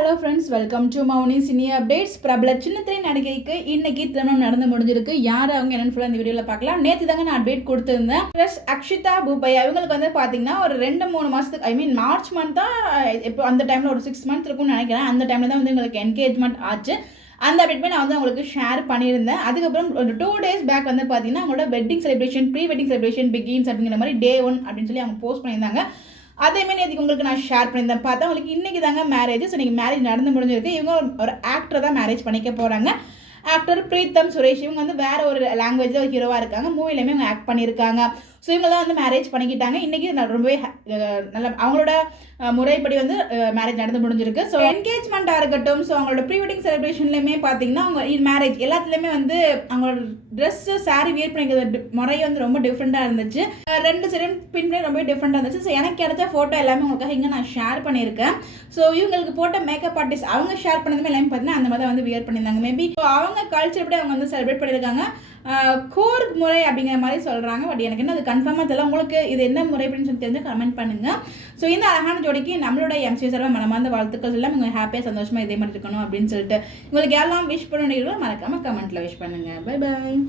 Hello friends, welcome to Mouni cine updates. பிரபல சின்னத்திரை நடிகைக்கு இன்னைக்கு திருமணம் நடந்து முடிஞ்சிருக்கு. யார் அவங்க என்னன்னு ஃபுல்லாக இந்த வீடியோவில் பார்க்கலாம். நேற்று தாங்க நான் அப்டேட் கொடுத்துருந்தேன். ப்ளஸ் அக்ஷிதா பூபையா இவங்களுக்கு வந்து பார்த்தீங்கன்னா ஒரு 2-3 மாதத்துக்கு மார்ச் மந்த் தான், இப்போ அந்த டைமில் ஒரு 6 மந்த் இருக்கும்னு நினைக்கிறேன். அந்த டைமில் தான் வந்து உங்களுக்கு என்கேஜ்மெண்ட் ஆச்சு. அந்த அப்டேட் நான் வந்து உங்களுக்கு ஷேர் பண்ணியிருந்தேன். அதுக்கப்புறம் ஒரு 2 days பேக் வந்து பார்த்தீங்கன்னா அவங்களோட wedding celebration, pre wedding celebration begins அப்படிங்கிற மாதிரி Day 1 அப்படின்னு சொல்லி அவங்க போஸ்ட் பண்ணியிருந்தாங்க. அதேமாதிரி நேற்றுக்கு உங்களுக்கு நான் ஷேர் பண்ணியிருந்தேன். பார்த்தா உங்களுக்கு இன்றைக்கி தாங்க மேரேஜ். ஸோ நீங்கள் மேரேஜ் நடந்து முடிஞ்சிருக்கு. இவங்க ஒரு ஆக்டரை தான் மேரேஜ் பண்ணிக்க போகிறாங்க. ஆக்டர் பிரீத்தம் சுரேஷ். இவங்க வந்து வேறு ஒரு லாங்குவேஜில் ஒரு ஹீரோவாக இருக்காங்க. மூவிலையுமே இவங்க ஆக்ட் பண்ணியிருக்காங்க. ஸோ இவங்க தான் வந்து மேரேஜ் பண்ணிக்கிட்டாங்க. இன்றைக்கி ரொம்பவே நல்ல அவங்களோட முறைப்படி வந்து மேரேஜ் நடந்து முடிஞ்சிருக்கு. ஸோ என்கேஜ்மெண்ட்டாக இருக்கட்டும், ஸோ அவங்களோட ப்ரீ வெட்டிங் செலிப்ரேஷன்லையுமே பார்த்தீங்கன்னா அவங்க மேரேஜ் எல்லாத்துலேயுமே வந்து அவங்களோட ட்ரெஸ்ஸு சாரீ வியர் பண்ணிக்கிறது முறை வந்து ரொம்ப டிஃப்ரெண்ட்டாக இருந்துச்சு. 2 சைடும் பின்பே ரொம்ப டிஃப்ரெண்ட்டாக இருந்துச்சு. ஸோ எனக்கு கிடைச்ச ஃபோட்டோ எல்லாமே உங்களுக்காக இங்கே நான் ஷேர் பண்ணியிருக்கேன். ஸோ இவங்களுக்கு போட்ட மேக்கப் ஆர்டிஸ்ட் அவங்க ஷேர் பண்ணதுமே எல்லாமே பார்த்தீங்கன்னா அந்த மாதிரி தான் வந்து வியர் பண்ணியிருந்தாங்க. மேபி அவங்க கல்ச்சர் எப்படி அவங்க வந்து செலிப்ரேட் பண்ணியிருக்காங்க. கோர்க் முறை அப்படிங்கிற மாதிரி சொல்கிறாங்க. பட் எனக்கு என்ன அது கன்ஃபார்மாக தெரியல. உங்களுக்கு இது என்ன முறை அப்படின்னு சொல்லி தெரிஞ்சு கமெண்ட் பண்ணுங்கள். ஸோ இந்த அழகான ஜோடிக்கு நம்மளோட எம்சிஎஸ் சார்பாக மனமார்ந்த வாழ்த்துக்கள் எல்லாம் இவங்க ஹாப்பியாக சந்தோஷமாக இதே மாதிரி இருக்கணும் அப்படின்னு சொல்லிட்டு உங்களுக்கு யாரெல்லாம் விஷ் பண்ண நினைக்கிறோம் மறக்காமல் கமெண்ட்டில் விஷ் பண்ணுங்கள். Bye bye.